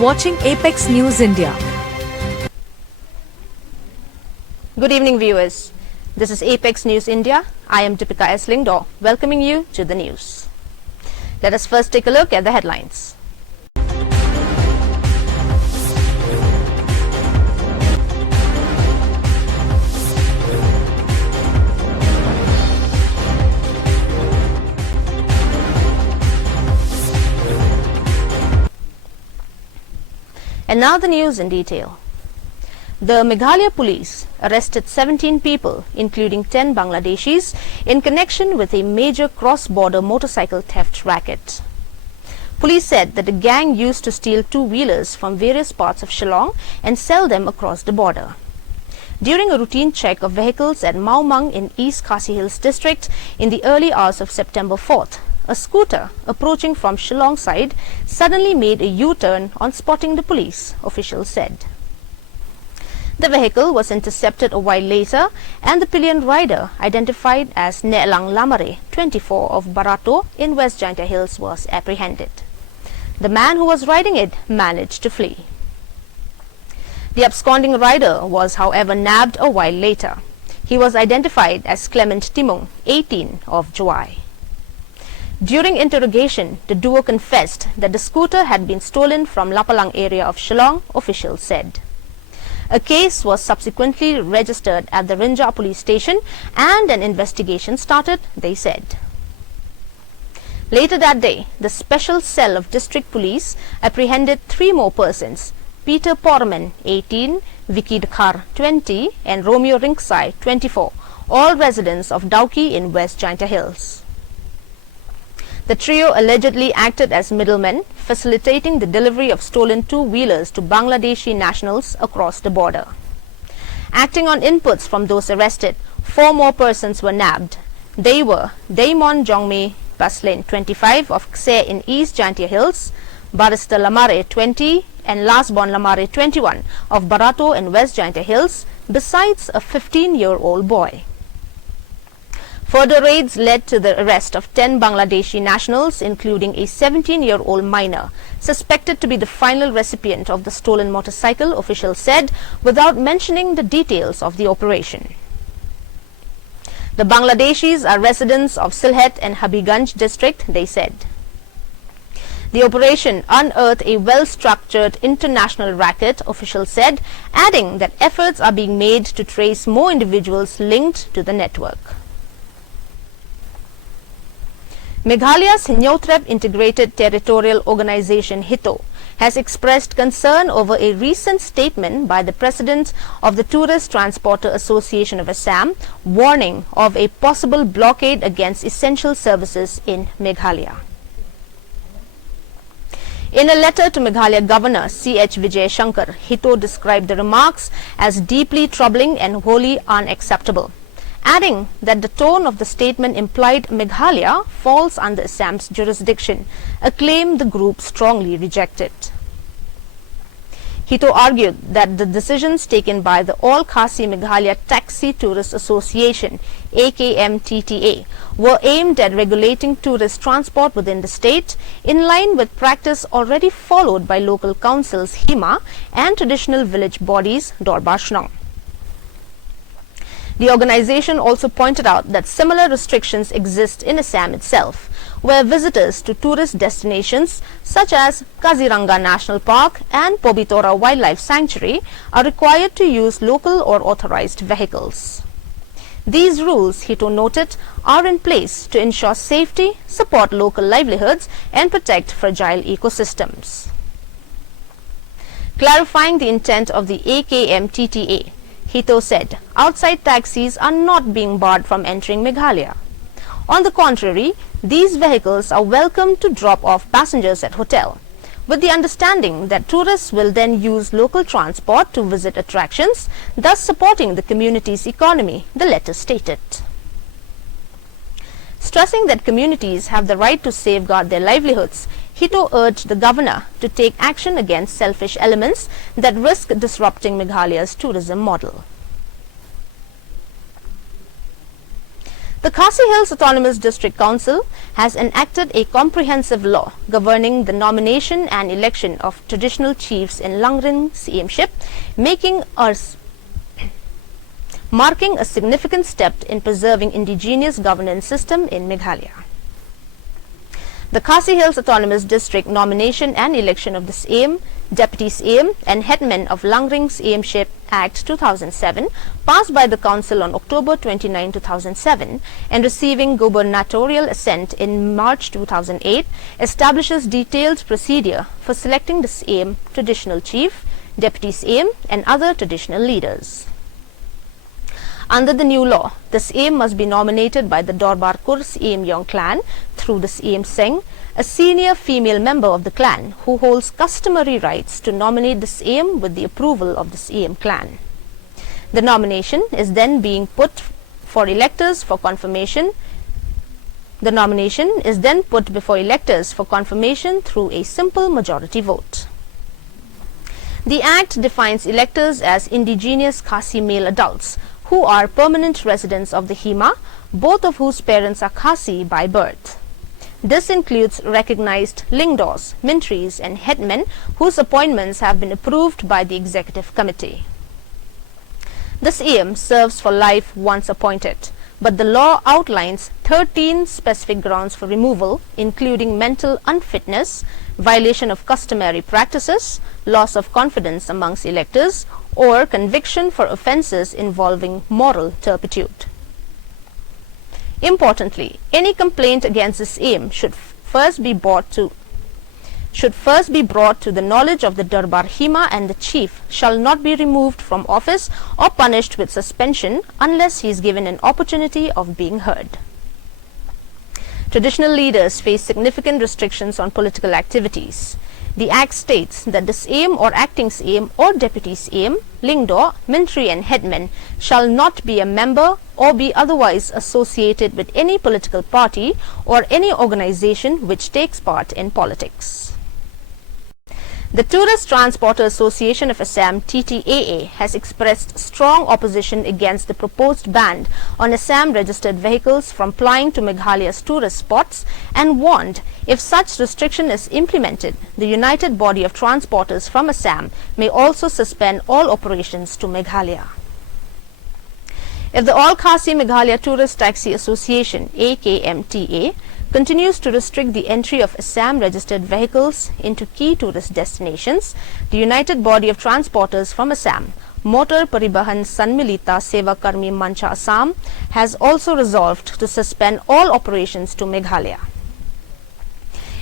watching Apex News India. Good evening, viewers. This is Apex News India. I am Deepika S. Lingdor, welcoming you to the news. Let us first take a look at the headlines. And now the news in detail. The Meghalaya police arrested 17 people, including 10 Bangladeshis, in connection with a major cross-border motorcycle theft racket. Police said that the gang used to steal two-wheelers from various parts of Shillong and sell them across the border. During a routine check of vehicles at Mau Mang in East Khasi Hills district in the early hours of September 4th, a scooter approaching from Shillong side suddenly made a U-turn on spotting the police, officials said. The vehicle was intercepted a while later and the pillion rider, identified as Neelang Lamare, 24, of Barato in West Jaintia Hills, was apprehended. The man who was riding it managed to flee. The absconding rider was, however, nabbed a while later. He was identified as Clement Timung, 18, of Juai. During interrogation, the duo confessed that the scooter had been stolen from Lapalang area of Shillong, officials said. A case was subsequently registered at the Rinja police station and an investigation started, they said. Later that day, the special cell of district police apprehended 3 more persons, Peter Porman, 18, Vicky Dakhar, 20, and Romeo Rinksai, 24, all residents of Dauki in West Jaintia Hills. The trio allegedly acted as middlemen, facilitating the delivery of stolen two-wheelers to Bangladeshi nationals across the border. Acting on inputs from those arrested, 4 more persons were nabbed. They were Daimon Jongme Paslin, 25, of Kse in East Jaintia Hills, Barrister Lamare, 20, and Lasbon Lamare, 21, of Barato in West Jaintia Hills, besides a 15-year-old boy. Further raids led to the arrest of 10 Bangladeshi nationals, including a 17-year-old minor, suspected to be the final recipient of the stolen motorcycle, officials said, without mentioning the details of the operation. The Bangladeshis are residents of Sylhet and Habiganj district, they said. The operation unearthed a well-structured international racket, officials said, adding that efforts are being made to trace more individuals linked to the network. Meghalaya's Nyotrep Integrated Territorial Organization HITO has expressed concern over a recent statement by the President of the Tourist Transporter Association of Assam warning of a possible blockade against essential services in Meghalaya. In a letter to Meghalaya Governor C.H. Vijay Shankar, HITO described the remarks as deeply troubling and wholly unacceptable, adding that the tone of the statement implied Meghalaya falls under Assam's jurisdiction, a claim the group strongly rejected. HITO argued that the decisions taken by the All Khasi Meghalaya Taxi Tourist Association AKMTTA were aimed at regulating tourist transport within the state, in line with practice already followed by local councils HIMA and traditional village bodies Dorbashnong. The organization also pointed out that similar restrictions exist in Assam itself, where visitors to tourist destinations such as Kaziranga National Park and Pobitora Wildlife Sanctuary are required to use local or authorized vehicles. These rules, HITO noted, are in place to ensure safety, support local livelihoods, and protect fragile ecosystems. Clarifying the intent of the AKMTTA, HITO said outside taxis are not being barred from entering Meghalaya. On the contrary, these vehicles are welcome to drop off passengers at hotel, with the understanding that tourists will then use local transport to visit attractions, thus supporting the community's economy, the letter stated. Stressing that communities have the right to safeguard their livelihoods, HITO urged the governor to take action against selfish elements that risk disrupting Meghalaya's tourism model. The Khasi Hills Autonomous District Council has enacted a comprehensive law governing the nomination and election of traditional chiefs in Langring CMship, marking a significant step in preserving indigenous governance system in Meghalaya. The Khasi Hills Autonomous District nomination and election of the CM, Deputy CM and Headman of Langring CMship Act 2007, passed by the Council on October 29, 2007 and receiving gubernatorial assent in March 2008, establishes detailed procedure for selecting the CM, traditional chief, Deputy CM and other traditional leaders. Under the new law, the CM must be nominated by the Dorbarkur CM clan through the CM Singh, a senior female member of the clan who holds customary rights to nominate the CM with the approval of the CM clan. The nomination is then being put for electors for confirmation. The nomination is then put before electors for confirmation through a simple majority vote. The Act defines electors as indigenous Khasi male adults who are permanent residents of the Hima, both of whose parents are Khasi by birth. This includes recognized lingdos, mintries and headmen whose appointments have been approved by the Executive Committee. The CM serves for life once appointed, but the law outlines 13 specific grounds for removal, including mental unfitness, violation of customary practices, loss of confidence amongst electors, or conviction for offences involving moral turpitude. Importantly, any complaint against this CM should first be brought to the knowledge of the Darbar Hima, and the chief shall not be removed from office or punished with suspension unless he is given an opportunity of being heard. Traditional leaders face significant restrictions on political activities. The Act states that the CM or acting CM or deputy CM, lingdo, mintri and headman shall not be a member or be otherwise associated with any political party or any organization which takes part in politics. The Tourist Transporter Association of Assam TTAA has expressed strong opposition against the proposed ban on Assam registered vehicles from plying to Meghalaya's tourist spots and warned if such restriction is implemented, the United Body of Transporters from Assam may also suspend all operations to Meghalaya. If the All Khasi Meghalaya Tourist Taxi Association AKMTA continues to restrict the entry of Assam registered vehicles into key tourist destinations, the United Body of Transporters from Assam, Motor Paribahan Sanmilita Seva Karmi Mancha Assam, has also resolved to suspend all operations to Meghalaya.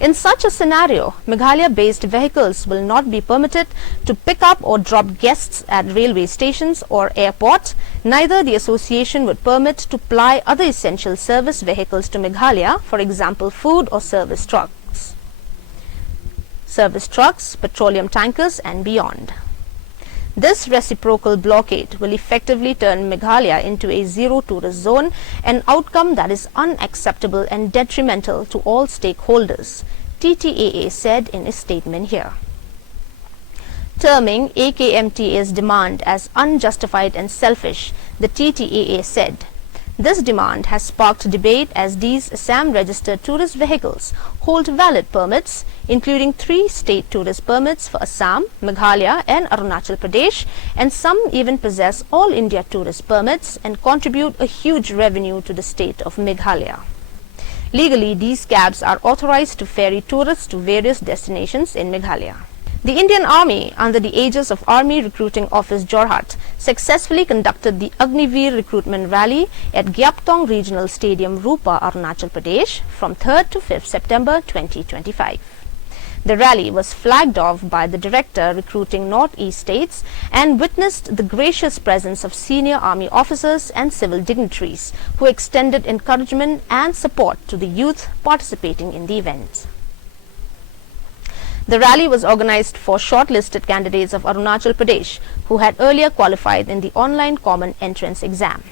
In such a scenario, Meghalaya-based vehicles will not be permitted to pick up or drop guests at railway stations or airport. Neither the association would permit to ply other essential service vehicles to Meghalaya, for example, food or service trucks, petroleum tankers and beyond. This reciprocal blockade will effectively turn Meghalaya into a zero tourist zone, an outcome that is unacceptable and detrimental to all stakeholders, TTAA said in a statement here. Terming AKMTA's demand as unjustified and selfish, the TTAA said, this demand has sparked debate as these Assam registered tourist vehicles hold valid permits, including 3 state tourist permits for Assam, Meghalaya and Arunachal Pradesh, and some even possess all India tourist permits and contribute a huge revenue to the state of Meghalaya. Legally, these cabs are authorized to ferry tourists to various destinations in Meghalaya. The Indian Army, under the aegis of Army Recruiting Office Jorhat, successfully conducted the Agniveer recruitment rally at Gyaptong Regional Stadium, Rupa, Arunachal Pradesh from 3rd to 5th September 2025. The rally was flagged off by the Director recruiting Northeast states and witnessed the gracious presence of senior army officers and civil dignitaries who extended encouragement and support to the youth participating in the event. The rally was organized for shortlisted candidates of Arunachal Pradesh who had earlier qualified in the online common entrance exam.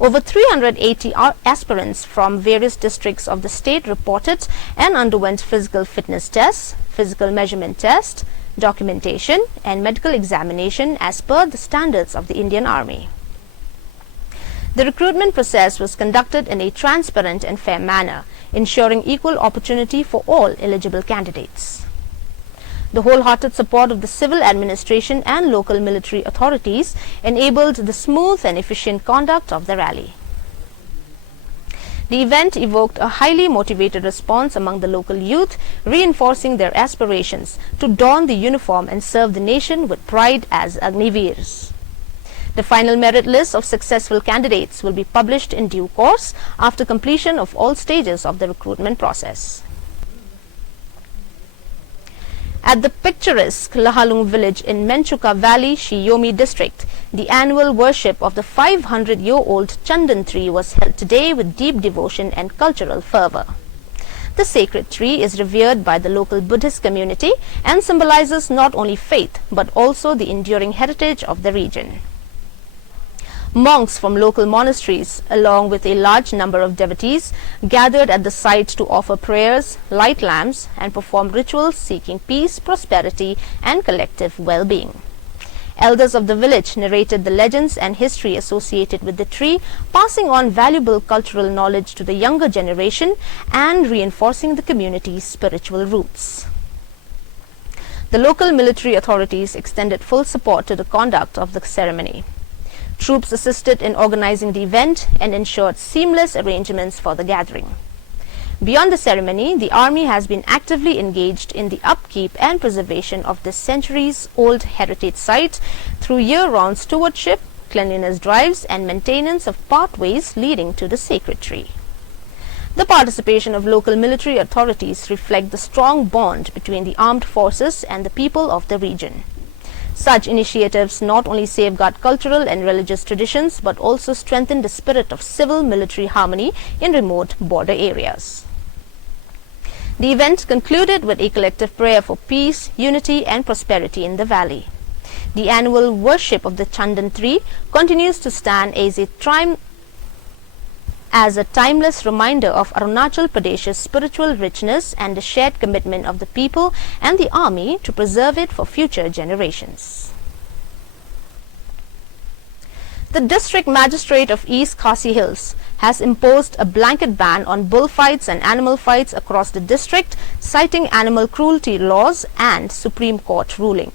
Over 380 aspirants from various districts of the state reported and underwent physical fitness tests, physical measurement test, documentation and medical examination as per the standards of the Indian Army. The recruitment process was conducted in a transparent and fair manner, ensuring equal opportunity for all eligible candidates. The wholehearted support of the civil administration and local military authorities enabled the smooth and efficient conduct of the rally. The event evoked a highly motivated response among the local youth, reinforcing their aspirations to don the uniform and serve the nation with pride as Agniveers. The final merit list of successful candidates will be published in due course after completion of all stages of the recruitment process. At the picturesque Lahalung village in Menchuka Valley, Shiyomi district, the annual worship of the 500-year-old Chandan tree was held today with deep devotion and cultural fervor. The sacred tree is revered by the local Buddhist community and symbolizes not only faith but also the enduring heritage of the region. Monks from local monasteries, along with a large number of devotees, gathered at the site to offer prayers, light lamps, and perform rituals seeking peace, prosperity, and collective well-being. Elders of the village narrated the legends and history associated with the tree, passing on valuable cultural knowledge to the younger generation and reinforcing the community's spiritual roots. The local military authorities extended full support to the conduct of the ceremony. Troops assisted in organizing the event and ensured seamless arrangements for the gathering. Beyond the ceremony, the army has been actively engaged in the upkeep and preservation of this centuries-old heritage site through year-round stewardship, cleanliness drives, and maintenance of pathways leading to the sacred tree. The participation of local military authorities reflects the strong bond between the armed forces and the people of the region. Such initiatives not only safeguard cultural and religious traditions but also strengthen the spirit of civil-military harmony in remote border areas. The event concluded with a collective prayer for peace, unity, and prosperity in the valley. The annual worship of the Chandan tree continues to stand as a timeless reminder of Arunachal Pradesh's spiritual richness and the shared commitment of the people and the army to preserve it for future generations. The District Magistrate of East Khasi Hills has imposed a blanket ban on bullfights and animal fights across the district, citing animal cruelty laws and Supreme Court ruling.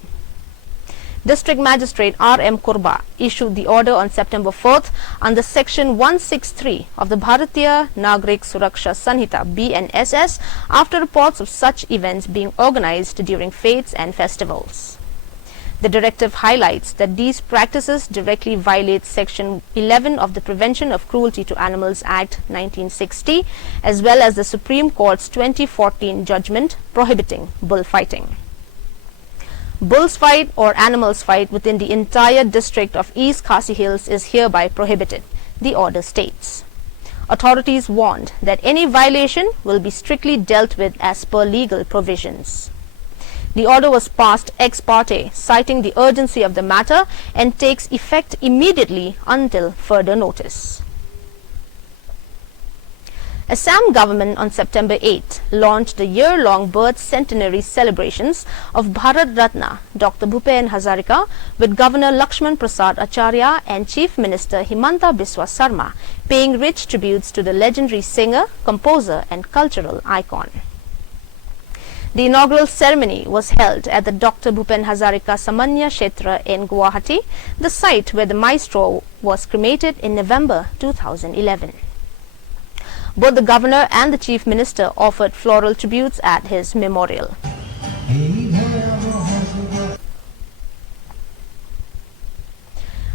District Magistrate R.M. Kurba issued the order on September 4th under Section 163 of the Bharatiya Nagrik Suraksha Sanhita BNSS after reports of such events being organized during fates and festivals. The directive highlights that these practices directly violate Section 11 of the Prevention of Cruelty to Animals Act 1960 as well as the Supreme Court's 2014 judgment prohibiting bullfighting. Bulls fight or animals fight within the entire district of East Khasi Hills is hereby prohibited, the order states. Authorities warned that any violation will be strictly dealt with as per legal provisions. The order was passed ex parte, citing the urgency of the matter and takes effect immediately until further notice. Assam government on September 8 launched the year-long birth centenary celebrations of Bharat Ratna Dr. Bhupen Hazarika with Governor Lakshman Prasad Acharya and Chief Minister Himanta Biswa Sarma paying rich tributes to the legendary singer, composer and cultural icon. The inaugural ceremony was held at the Dr. Bhupen Hazarika Samanya Kshetra in Guwahati, the site where the maestro was cremated in November 2011. Both the governor and the chief minister offered floral tributes at his memorial.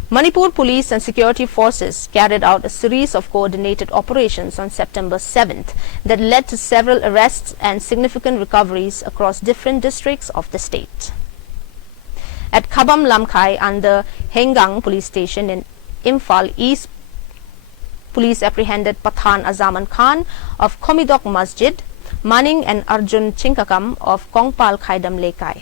Manipur police and security forces carried out a series of coordinated operations on September 7th that led to several arrests and significant recoveries across different districts of the state. At Khabam Lamkhai under Hengang police station in Imphal East, police apprehended Pathan Azaman Khan of Komidok Masjid, Maning and Arjun Chinkakam of Kongpal Khaidam Lekai.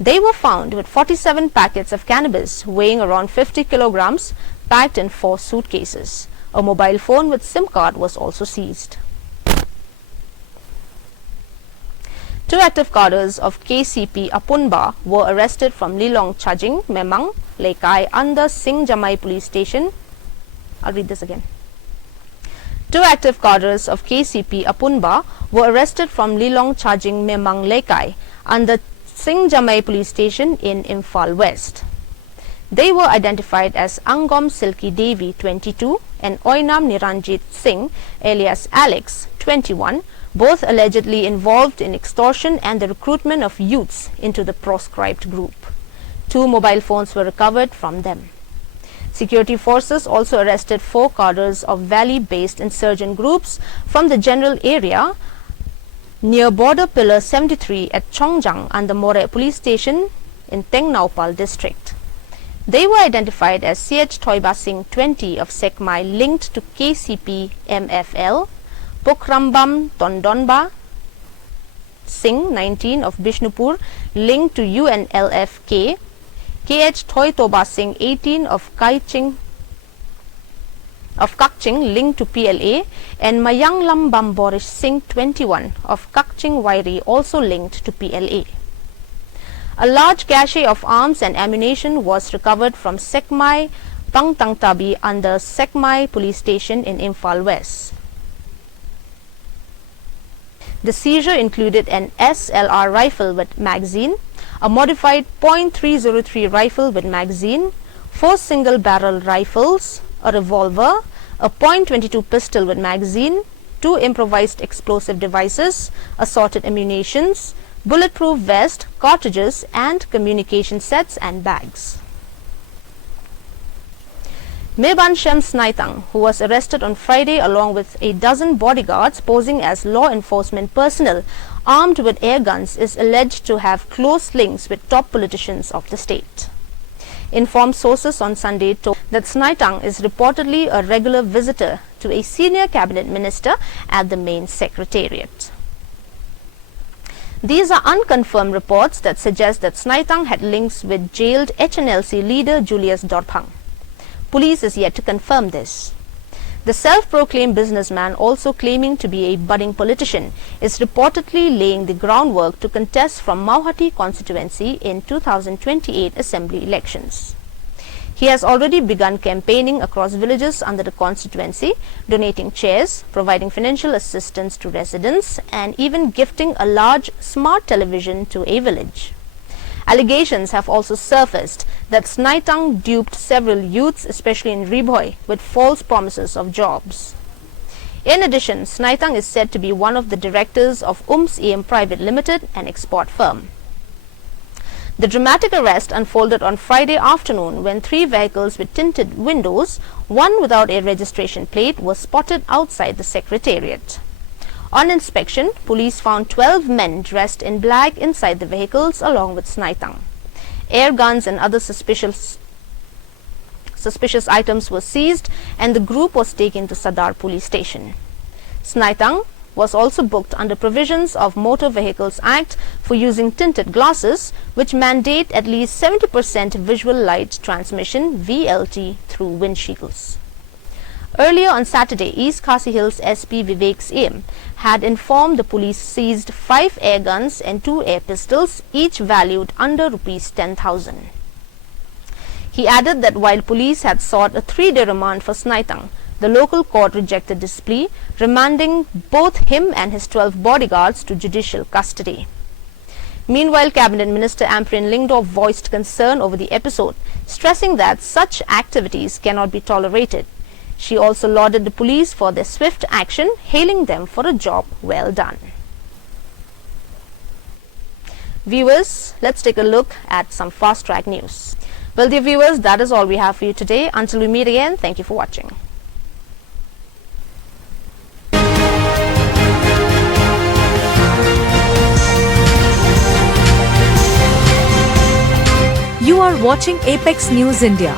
They were found with 47 packets of cannabis weighing around 50 kilograms packed in 4 suitcases. A mobile phone with SIM card was also seized. 2 active cadres of KCP Apunba were arrested from Lilong Chajing, Memang, Lekai under Singh Jamai police station I'll read this again. 2 active cadres of KCP Apunba were arrested from Lilong Chajing Memang Lekai under Singjamai police station in Imphal West. They were identified as Angom Silky Devi 22 and Oinam Niranjit Singh alias Alex 21, both allegedly involved in extortion and the recruitment of youths into the proscribed group. 2 mobile phones were recovered from them. Security forces also arrested 4 cadres of valley-based insurgent groups from the general area near border pillar 73 at Chongjang under More police station in Tengnaupal district. They were identified as CH Thoiba Singh 20 of Sekmai linked to KCP MFL, Pokrambam Tondonba Singh 19 of Bishnupur linked to UNLFK, KH Thoi Toba Singh 18 of Kakching linked to PLA, and Mayanglam Bamborish Singh 21 of Kakching Wairi also linked to PLA. A large cache of arms and ammunition was recovered from Sekmai Pangtangtabi under Sekmai police station in Imphal West. The seizure included an SLR rifle with magazine, a modified .303 rifle with magazine, 4 single-barrel rifles, a revolver, a .22 pistol with magazine, 2 improvised explosive devices, assorted ammunitions, bulletproof vest, cartridges and communication sets and bags. Mirban Shems Naitang, who was arrested on Friday along with a dozen bodyguards posing as law enforcement personnel armed with air guns, is alleged to have close links with top politicians of the state. Informed sources on Sunday told that Snaitang is reportedly a regular visitor to a senior cabinet minister at the main secretariat. These are unconfirmed reports that suggest that Snaitang had links with jailed HNLC leader Julius Dorphang. Police is yet to confirm this. The self-proclaimed businessman, also claiming to be a budding politician, is reportedly laying the groundwork to contest from Mauhati constituency in 2028 assembly elections. He has already begun campaigning across villages under the constituency, donating chairs, providing financial assistance to residents, and even gifting a large smart television to a village. Allegations have also surfaced that Snaitang duped several youths, especially in Ribhoi, with false promises of jobs. In addition, Snaitang is said to be one of the directors of EM Private Limited, an export firm. The dramatic arrest unfolded on Friday afternoon when 3 vehicles with tinted windows, one without a registration plate, were spotted outside the secretariat. On inspection, police found 12 men dressed in black inside the vehicles along with Snaitang. Air guns and other suspicious items were seized and the group was taken to Sadar police station. Snaitang was also booked under provisions of Motor Vehicles Act for using tinted glasses, which mandate at least 70% visual light transmission VLT through windshields. Earlier on Saturday, East Khasi Hills SP Vivek Siem had informed the police seized 5 air guns and 2 air pistols, each valued under Rs 10,000. He added that while police had sought a 3-day remand for Snaitang, the local court rejected this plea, remanding both him and his 12 bodyguards to judicial custody. Meanwhile, Cabinet Minister Amprin Lingdorff voiced concern over the episode, stressing that such activities cannot be tolerated. She also lauded the police for their swift action, hailing them for a job well done. Viewers, let's take a look at some fast-track news. Well, dear viewers, that is all we have for you today. Until we meet again, thank you for watching. You are watching Apex News India.